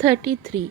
33।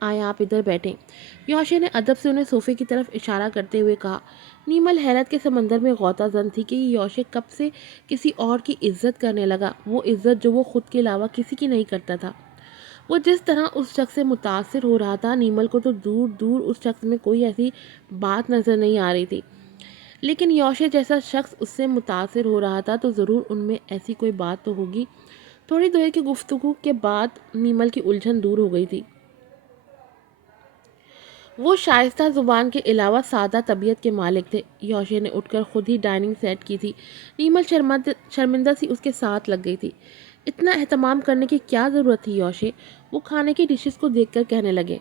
آئے آپ ادھر بیٹھیں۔ یوشے نے ادب سے انہیں صوفے کی طرف اشارہ کرتے ہوئے کہا۔ نیمل حیرت کے سمندر میں غوطہ زن تھی کہ یہ یوشے کب سے کسی اور کی عزت کرنے لگا، وہ عزت جو وہ خود کے علاوہ کسی کی نہیں کرتا تھا۔ وہ جس طرح اس شخص سے متاثر ہو رہا تھا، نیمل کو تو دور دور اس شخص میں کوئی ایسی بات نظر نہیں آ رہی تھی، لیکن یوشے جیسا شخص اس سے متاثر ہو رہا تھا تو ضرور ان میں ایسی کوئی بات تو ہوگی۔ تھوڑی دیر کی گفتگو کے بعد نیمل کی الجھن دور ہو گئی تھی۔ وہ شائستہ زبان کے علاوہ سادہ طبیعت کے مالک تھے۔ یوشے نے اٹھ کر خود ہی ڈائننگ سیٹ کی تھی۔ نیمل شرمندہ سی اس کے ساتھ لگ گئی تھی۔ اتنا اہتمام کرنے کی کیا ضرورت تھی یوشے؟ وہ کھانے کی ڈشز کو دیکھ کر کہنے لگے۔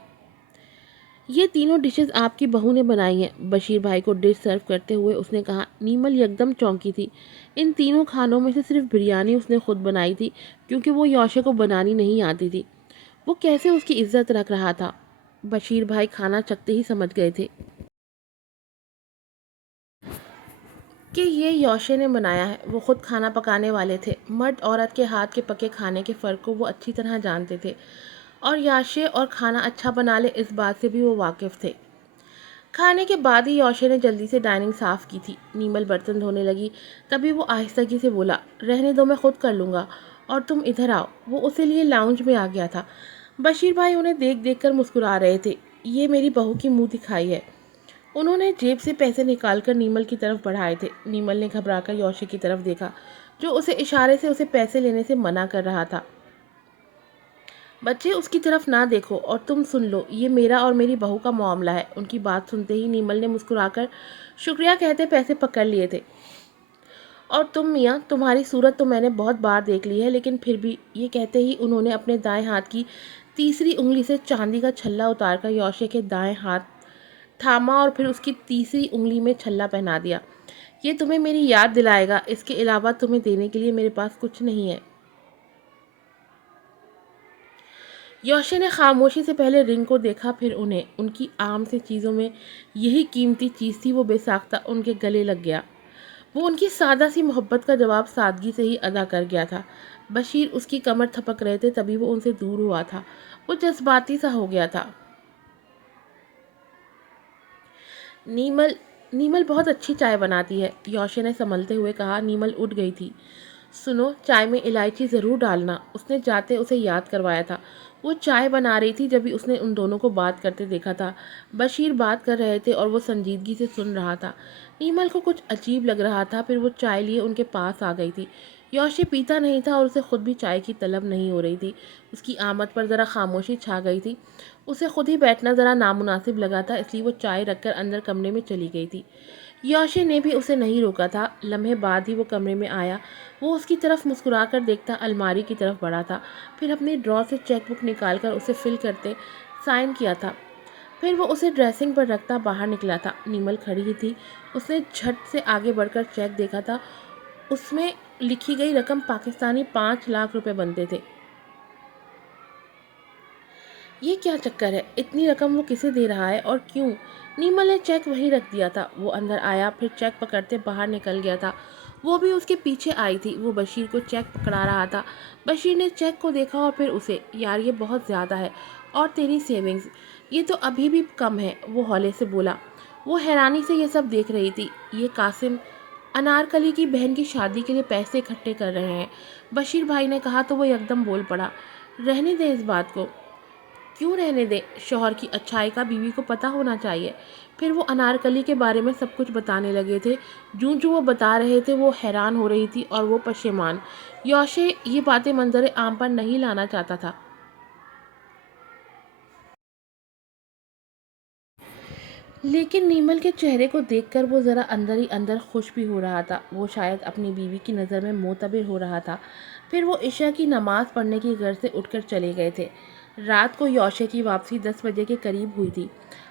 یہ تینوں ڈشز آپ کی بہو نے بنائی ہیں۔ بشیر بھائی کو ڈش سرو کرتے ہوئے اس نے کہا۔ نیمل یکدم چونکی تھی۔ ان تینوں کھانوں میں سے صرف بریانی اس نے خود بنائی تھی، کیونکہ وہ یوشے کو بنانی نہیں آتی تھی۔ وہ کیسے اس کی عزت رکھ رہا تھا؟ بشیر بھائی کھانا چکھتے ہی سمجھ گئے تھے کہ یہ یوشے نے بنایا ہے۔ وہ خود کھانا پکانے والے تھے۔ مرد عورت کے ہاتھ کے پکے کھانے کے فرق کو وہ اچھی طرح جانتے تھے، اور یوشے اور کھانا اچھا بنا لے اس بات سے بھی وہ واقف تھے۔ کھانے کے بعد ہی یوشے نے جلدی سے ڈائننگ صاف کی تھی۔ نیمل برتن دھونے لگی، تبھی وہ آہستگی سے بولا، رہنے دو، میں خود کر لوں گا، اور تم ادھر آؤ۔ وہ اسی لیے لاؤنج میں آ گیا تھا۔ بشیر بھائی انہیں دیکھ دیکھ کر مسکرا رہے تھے۔ یہ میری بہو کی منہ دکھائی ہے۔ انہوں نے جیب سے پیسے نکال کر نیمل کی طرف بڑھائے تھے۔ نیمل نے گھبرا کر یوشے کی طرف دیکھا، جو اسے اشارے سے اسے پیسے لینے سے منع کر رہا تھا۔ بچے، اس کی طرف نہ دیکھو، اور تم سن لو، یہ میرا اور میری بہو کا معاملہ ہے۔ ان کی بات سنتے ہی نیمل نے مسکرا کر شکریہ کہتے پیسے پکڑ لیے تھے۔ اور تم میاں، تمہاری صورت تو میں نے بہت بار دیکھ لی ہے، لیکن پھر بھی، یہ کہتے ہی انہوں نے اپنے دائیں ہاتھ کی تیسری انگلی سے چاندی کا چھلا اتار کر یوشے کے دائیں ہاتھ تھاما اور پھر اس کی تیسری انگلی میں چھلا پہنا دیا۔ یہ تمہیں میری یاد دلائے گا، اس کے علاوہ تمہیں دینے کے لیے میرے پاس کچھ نہیں ہے۔ یوشے نے خاموشی سے پہلے رنگ کو دیکھا، پھر انہیں۔ ان کی عام سی چیزوں میں یہی قیمتی چیز تھی۔ وہ بے ساختہ ان کے گلے لگ گیا۔ وہ ان کی سادہ سی محبت کا جواب سادگی سے ہی ادا کر گیا تھا۔ بشیر اس کی کمر تھپک رہے تھے، تبھی وہ ان سے دور ہوا تھا۔ وہ جذباتی سا ہو گیا تھا۔ نیمل بہت اچھی چائے بناتی ہے، یوشے نے سنبھلتے ہوئے کہا۔ نیمل اٹھ گئی تھی۔ سنو، چائے میں الائچی ضرور ڈالنا، اس نے جاتے اسے یاد کروایا تھا۔ وہ چائے بنا رہی تھی جبھی اس نے ان دونوں کو بات کرتے دیکھا تھا۔ بشیر بات کر رہے تھے اور وہ سنجیدگی سے سن رہا تھا۔ نیمل کو کچھ عجیب لگ رہا تھا، پھر وہ چائے لیے ان کے پاس آ گئی تھی۔ یوشے پیتا نہیں تھا اور اسے خود بھی چائے کی طلب نہیں ہو رہی تھی۔ اس کی آمد پر ذرا خاموشی چھا گئی تھی۔ اسے خود ہی بیٹھنا ذرا نامناسب لگا تھا، اس لیے وہ چائے رکھ کر اندر کمرے میں چلی گئی تھی۔ یوشے نے بھی اسے نہیں روکا تھا۔ لمحے بعد ہی وہ کمرے میں آیا۔ وہ اس کی طرف مسکرا کر دیکھتا الماری کی طرف بڑھا تھا، پھر اپنی ڈرا سے چیک بک نکال کر اسے فل کرتے سائن کیا تھا، پھر وہ اسے ڈریسنگ پر رکھتا باہر نکلا تھا۔ نیمل کھڑی ہی تھی۔ اس نے جھٹ سے آگے بڑھ کر چیک دیکھا تھا۔ اس میں لکھی گئی رقم پاکستانی 5 لاکھ روپے بنتے تھے۔ یہ کیا چکر ہے؟ اتنی رقم وہ کسے دے رہا ہے اور کیوں؟ نیمل نے چیک وہیں رکھ دیا تھا۔ وہ اندر آیا، پھر چیک پکڑتے باہر نکل گیا تھا۔ وہ بھی اس کے پیچھے آئی تھی۔ وہ بشیر کو چیک پکڑا رہا تھا۔ بشیر نے چیک کو دیکھا اور پھر اسے۔ یار، یہ بہت زیادہ ہے، اور تیری سیونگز، یہ تو ابھی بھی کم ہے، وہ ہولے سے بولا۔ وہ حیرانی سے یہ سب دیکھ رہی تھی۔ یہ قاسم انارکلی کی بہن کی شادی کے لیے پیسے اکٹھے کر رہے ہیں، بشیر بھائی نے کہا تو وہ یکدم بول پڑا۔ رہنے دے اس بات کو۔ کیوں رہنے دے؟ شوہر کی اچھائی کا بیوی کو پتہ ہونا چاہیے۔ پھر وہ انارکلی کے بارے میں سب کچھ بتانے لگے تھے۔ جوں جوں وہ بتا رہے تھے وہ حیران ہو رہی تھی اور وہ پشیمان۔ یوشے یہ باتیں منظر عام پر نہیں لانا چاہتا تھا، لیکن نیمل کے چہرے کو دیکھ کر وہ ذرا اندر ہی اندر خوش بھی ہو رہا تھا۔ وہ شاید اپنی بیوی کی نظر میں معتبر ہو رہا تھا۔ پھر وہ عشاء کی نماز پڑھنے کی غرض سے اٹھ کر چلے گئے تھے۔ رات کو یوشے کی واپسی 10 بجے کے قریب ہوئی تھی۔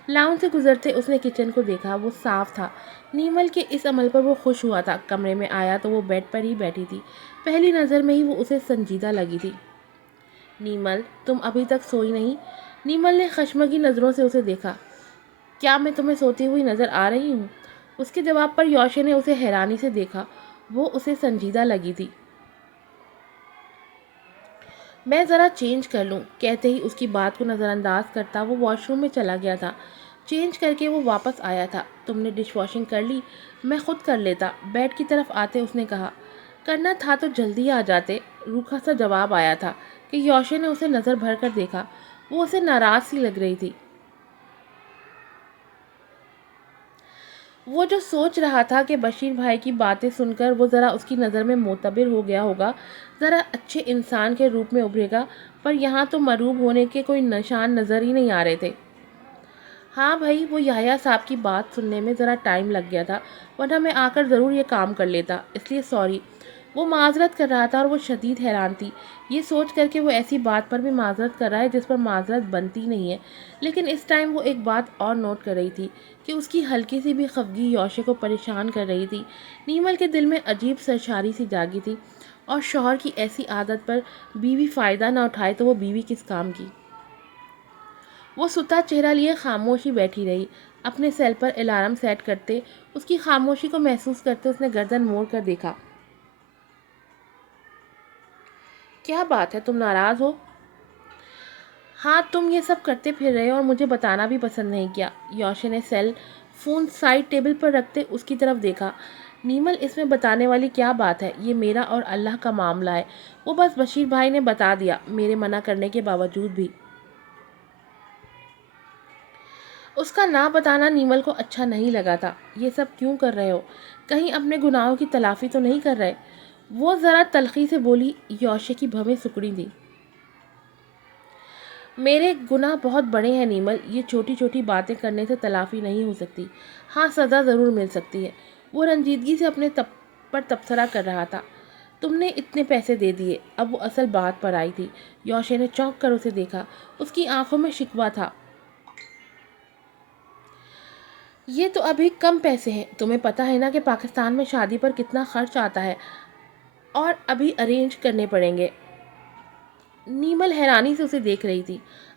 لاؤنج سے گزرتے اس نے کچن کو دیکھا، وہ صاف تھا۔ نیمل کے اس عمل پر وہ خوش ہوا تھا۔ کمرے میں آیا تو وہ بیڈ پر ہی بیٹھی تھی۔ پہلی نظر میں ہی وہ اسے سنجیدہ لگی تھی۔ نیمل، تم ابھی تک سوئی نہیں؟ نیمل نے خشمگی نظروں سے اسے دیکھا۔ کیا میں تمہیں سوتی ہوئی نظر آ رہی ہوں؟ اس کے جواب پر یوشے نے اسے حیرانی سے دیکھا۔ وہ اسے سنجیدہ لگی تھی۔ میں ذرا چینج کر لوں، کہتے ہی اس کی بات کو نظر انداز کرتا وہ واش روم میں چلا گیا تھا۔ چینج کر کے وہ واپس آیا تھا۔ تم نے ڈش واشنگ کر لی؟ میں خود کر لیتا، بیڈ کی طرف آتے اس نے کہا۔ کرنا تھا تو جلدی آ جاتے، روکھا سا جواب آیا تھا کہ یوشے نے اسے نظر بھر کر دیکھا۔ وہ اسے ناراض سی لگ رہی تھی۔ وہ جو سوچ رہا تھا کہ بشیر بھائی کی باتیں سن کر وہ ذرا اس کی نظر میں معتبر ہو گیا ہوگا، ذرا اچھے انسان کے روپ میں ابھرے گا، پر یہاں تو مروب ہونے کے کوئی نشان نظر ہی نہیں آ رہے تھے۔ ہاں بھائی، وہ یحییٰ صاحب کی بات سننے میں ذرا ٹائم لگ گیا تھا، ورنہ میں آ کر ضرور یہ کام کر لیتا، اس لیے سوری۔ وہ معذرت کر رہا تھا اور وہ شدید حیران تھی، یہ سوچ کر کہ وہ ایسی بات پر بھی معذرت کر رہا ہے جس پر معذرت بنتی نہیں ہے۔ لیکن اس ٹائم وہ ایک بات اور نوٹ کر رہی تھی کہ اس کی ہلکی سی بھی خفگی یوشے کو پریشان کر رہی تھی۔ نیمل کے دل میں عجیب سرشاری سی جاگی تھی، اور شوہر کی ایسی عادت پر بیوی فائدہ نہ اٹھائے تو وہ بیوی کس کام کی۔ وہ ستا چہرہ لیے خاموشی بیٹھی رہی، اپنے سیل پر الارم سیٹ کرتے۔ اس کی خاموشی کو محسوس کرتے اس نے گردن موڑ کر دیکھا۔ کیا بات ہے، تم ناراض ہو؟ ہاں، تم یہ سب کرتے پھر رہے اور مجھے بتانا بھی پسند نہیں کیا۔ یوشے نے سیل فون سائڈ ٹیبل پر رکھتے اس کی طرف دیکھا۔ نیمل، اس میں بتانے والی کیا بات ہے؟ یہ میرا اور اللہ کا معاملہ ہے۔ وہ بس بشیر بھائی نے بتا دیا، میرے منع کرنے کے باوجود بھی۔ اس کا نہ بتانا نیمل کو اچھا نہیں لگا تھا۔ یہ سب کیوں کر رہے ہو؟ کہیں اپنے گناہوں کی تلافی تو نہیں کر رہے؟ وہ ذرا تلخی سے بولی۔ یوشے کی بھویں سکڑی تھی۔ میرے گناہ بہت بڑے ہیں نیمل، یہ چھوٹی چھوٹی باتیں کرنے سے تلافی نہیں ہو سکتی۔ ہاں، سزا ضرور مل سکتی ہے۔ وہ رنجیدگی سے اپنے پر تبصرہ کر رہا تھا۔ تم نے اتنے پیسے دے دیے۔ اب وہ اصل بات پر آئی تھی۔ یوشے نے چونک کر اسے دیکھا، اس کی آنکھوں میں شکوہ تھا۔ یہ تو ابھی کم پیسے ہیں، تمہیں پتہ ہے نا کہ پاکستان میں شادی پر کتنا خرچ آتا ہے، اور ابھی ارینج کرنے پڑیں گے۔ نیمل حیرانی سے اسے دیکھ رہی تھی۔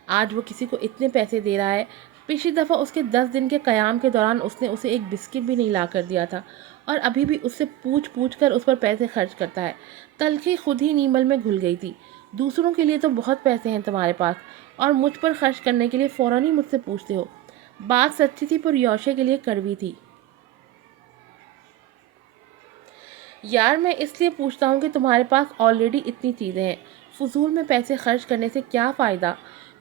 آج وہ کسی کو اتنے پیسے دے رہا ہے؟ پچھلی دفعہ اس کے 10 دن کے قیام کے دوران اس نے اسے ایک بسکٹ بھی نہیں لا کر دیا تھا، اور ابھی بھی اس سے پوچھ پوچھ کر اس پر پیسے خرچ کرتا ہے۔ تلخی خود ہی نیمل میں گھل گئی تھی۔ دوسروں کے لیے تو بہت پیسے ہیں تمہارے پاس، اور مجھ پر خرچ کرنے کے لیے فوراً ہی مجھ سے پوچھتے ہو۔ بات سچی تھی پر یوشے کے لیے کڑوی تھی۔ یار، میں اس لیے پوچھتا ہوں کہ تمہارے پاس آلریڈی اتنی چیزیں ہیں، فضول میں پیسے خرچ کرنے سے کیا فائدہ؟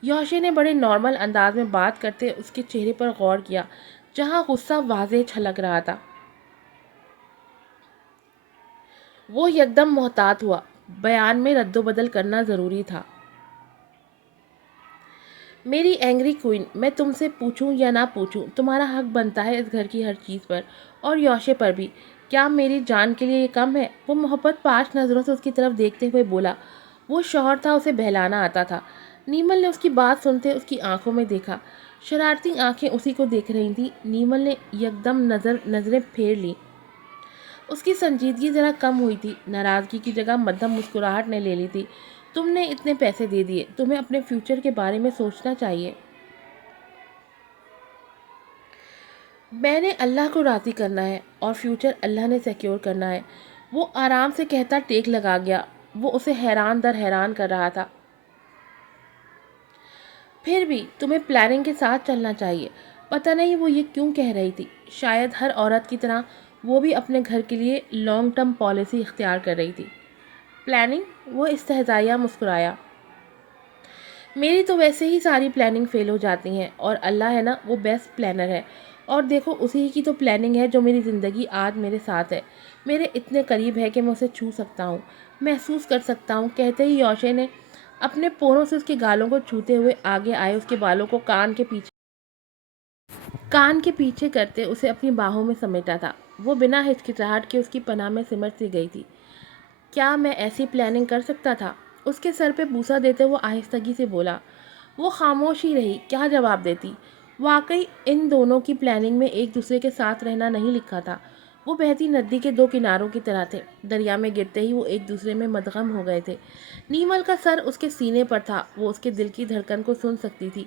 یوشے نے بڑے نارمل انداز میں بات کرتے اس کے چہرے پر غور کیا، جہاں غصہ واضح چھلک رہا تھا۔ وہ یکدم محتاط ہوا، بیان میں رد و بدل کرنا ضروری تھا۔ میری اینگری کوئن، میں تم سے پوچھوں یا نہ پوچھوں، تمہارا حق بنتا ہے اس گھر کی ہر چیز پر، اور یوشے پر بھی۔ کیا میری جان کے لیے یہ کم ہے؟ وہ محبت پاش نظروں سے اس کی طرف دیکھتے ہوئے بولا۔ وہ شوہر تھا، اسے بہلانا آتا تھا۔ نیمل نے اس کی بات سنتے اس کی آنکھوں میں دیکھا، شرارتی آنکھیں اسی کو دیکھ رہی تھیں۔ نیمل نے یکدم نظریں پھیر لی۔ اس کی سنجیدگی ذرا کم ہوئی تھی، ناراضگی کی جگہ مدھم مسکراہٹ نے لے لی تھی۔ تم نے اتنے پیسے دے دیے، تمہیں اپنے فیوچر کے بارے میں سوچنا چاہیے۔ میں نے اللہ کو راضی کرنا ہے، اور فیوچر اللہ نے سیکیور کرنا ہے۔ وہ آرام سے کہتا ٹیک لگا گیا۔ وہ اسے حیران در حیران کر رہا تھا۔ پھر بھی تمہیں پلاننگ کے ساتھ چلنا چاہیے۔ پتہ نہیں وہ یہ کیوں کہہ رہی تھی، شاید ہر عورت کی طرح وہ بھی اپنے گھر کے لیے لانگ ٹرم پالیسی اختیار کر رہی تھی۔ پلاننگ؟ وہ استہزائیہ مسکرایا۔ میری تو ویسے ہی ساری پلاننگ فیل ہو جاتی ہیں، اور اللہ ہے نا، وہ بیسٹ پلانر ہے، اور دیکھو اسی کی تو پلاننگ ہے جو میری زندگی آج میرے ساتھ ہے، میرے اتنے قریب ہے کہ میں اسے چھو سکتا ہوں، محسوس کر سکتا ہوں۔ کہتے ہی یوشے نے اپنے پوروں سے اس کے گالوں کو چھوتے ہوئے آگے آئے اس کے بالوں کو کان کے پیچھے کرتے اسے اپنی باہوں میں سمیٹا تھا۔ وہ بنا ہچکچاہٹ کے اس کی پناہ میں سمٹ سی گئی تھی۔ کیا میں ایسی پلاننگ کر سکتا تھا؟ اس کے سر پہ بوسہ دیتے وہ آہستگی سے بولا۔ وہ خاموش ہی رہی، کیا جواب دیتی؟ واقعی ان دونوں کی پلاننگ میں ایک دوسرے کے ساتھ رہنا نہیں لکھا تھا۔ وہ بہتی ندی کے دو کناروں کی طرح تھے، دریا میں گرتے ہی وہ ایک دوسرے میں مدغم ہو گئے تھے۔ نیمل کا سر اس کے سینے پر تھا، وہ اس کے دل کی دھڑکن کو سن سکتی تھی،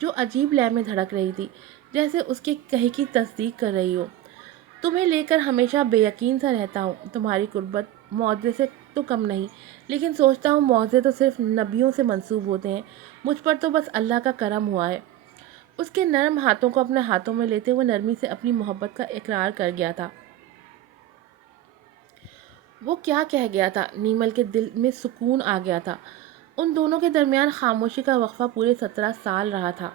جو عجیب لے میں دھڑک رہی تھی، جیسے اس کے کہے کی تصدیق کر رہی ہو۔ تمہیں لے کر ہمیشہ بے یقین سا رہتا ہوں، تمہاری قربت معجزے سے تو کم نہیں، لیکن سوچتا ہوں معاوضے تو صرف نبیوں سے منسوب ہوتے ہیں، مجھ پر تو بس اللہ کا کرم ہوا ہے۔ اس کے نرم ہاتھوں کو اپنے ہاتھوں میں لیتے وہ نرمی سے اپنی محبت کا اقرار کر گیا تھا۔ وہ کیا کہہ گیا تھا، نیمل کے دل میں سکون آ گیا تھا۔ ان دونوں کے درمیان خاموشی کا وقفہ پورے 17 سال رہا تھا۔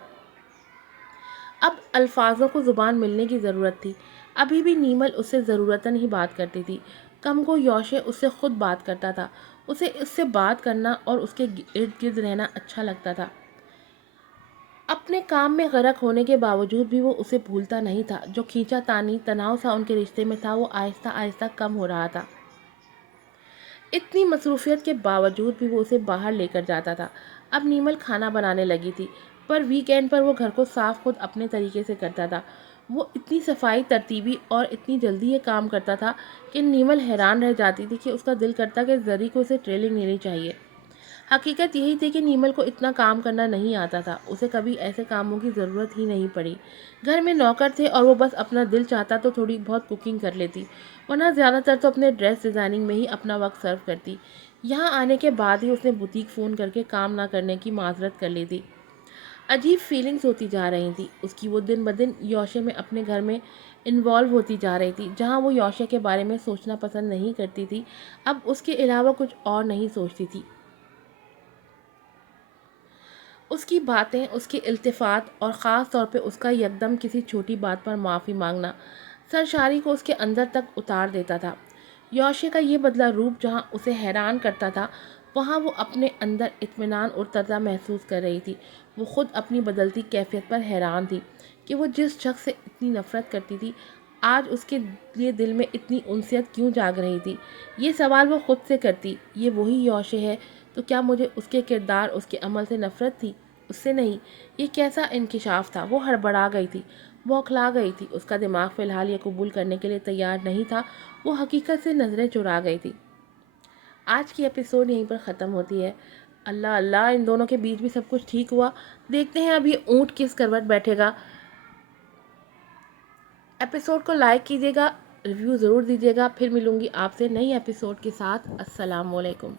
اب الفاظوں کو زبان ملنے کی ضرورت تھی۔ ابھی بھی نیمل اس سے ضرورتاً ہی بات کرتی تھی، کم کو یوشے اس سے خود بات کرتا تھا۔ اسے اس سے بات کرنا اور اس کے ارد گرد رہنا اچھا لگتا تھا۔ اپنے کام میں غرق ہونے کے باوجود بھی وہ اسے بھولتا نہیں تھا۔ جو کھینچا تانی تناؤ سا ان کے رشتے میں تھا وہ آہستہ آہستہ کم ہو رہا تھا۔ اتنی مصروفیت کے باوجود بھی وہ اسے باہر لے کر جاتا تھا۔ اب نیمل کھانا بنانے لگی تھی، پر ویک اینڈ پر وہ گھر کو صاف خود اپنے طریقے سے کرتا تھا۔ وہ اتنی صفائی ترتیبی اور اتنی جلدی یہ کام کرتا تھا کہ نیمل حیران رہ جاتی تھی کہ اس کا دل کرتا کہ زری کو اسے ٹریننگ لینی چاہیے۔ حقیقت یہی تھی کہ نیمل کو اتنا کام کرنا نہیں آتا تھا، اسے کبھی ایسے کاموں کی ضرورت ہی نہیں پڑی۔ گھر میں نوکر تھے اور وہ بس اپنا دل چاہتا تو تھوڑی بہت کوکنگ کر لیتی، ورنہ زیادہ تر تو اپنے ڈریس ڈیزائننگ میں ہی اپنا وقت صرف کرتی۔ یہاں آنے کے بعد ہی اس نے بوتیک فون کر کے کام نہ کرنے کی معذرت کر لی تھی۔ عجیب فیلنگز ہوتی جا رہی تھی اس کی۔ وہ دن بدن یوشے میں اپنے گھر میں انوالو ہوتی جا رہی تھی، جہاں وہ یوشے کے بارے میں سوچنا پسند نہیں کرتی تھی، اب اس کے علاوہ کچھ اور نہیں سوچتی تھی۔ اس کی باتیں، اس کی التفات اور خاص طور پہ اس کا یکدم کسی چھوٹی بات پر معافی مانگنا سرشاری کو اس کے اندر تک اتار دیتا تھا۔ یوشے کا یہ بدلہ روپ جہاں اسے حیران کرتا تھا، وہاں وہ اپنے اندر اطمینان اور ترتا محسوس کر رہی تھی۔ وہ خود اپنی بدلتی کیفیت پر حیران تھی کہ وہ جس شخص سے اتنی نفرت کرتی تھی، آج اس کے لیے دل میں اتنی انسیت کیوں جاگ رہی تھی۔ یہ سوال وہ خود سے کرتی، یہ وہی یوشے ہے تو کیا مجھے اس کے کردار، اس کے عمل سے نفرت تھی؟ اس سے نہیں۔ یہ کیسا انکشاف تھا! وہ ہڑبڑا گئی تھی، بوکھلا گئی تھی۔ اس کا دماغ فی الحال یہ قبول کرنے کے لیے تیار نہیں تھا، وہ حقیقت سے نظریں چرا گئی تھی۔ آج کی ایپیسوڈ یہیں پر ختم ہوتی ہے۔ اللہ اللہ، ان دونوں کے بیچ بھی سب کچھ ٹھیک ہوا؟ دیکھتے ہیں اب یہ اونٹ کس کروٹ بیٹھے گا۔ ایپیسوڈ کو لائک کیجیے گا، ریویو ضرور دیجیے گا۔ پھر ملوں گی آپ سے نئی ایپیسوڈ کے ساتھ۔ السلام علیکم۔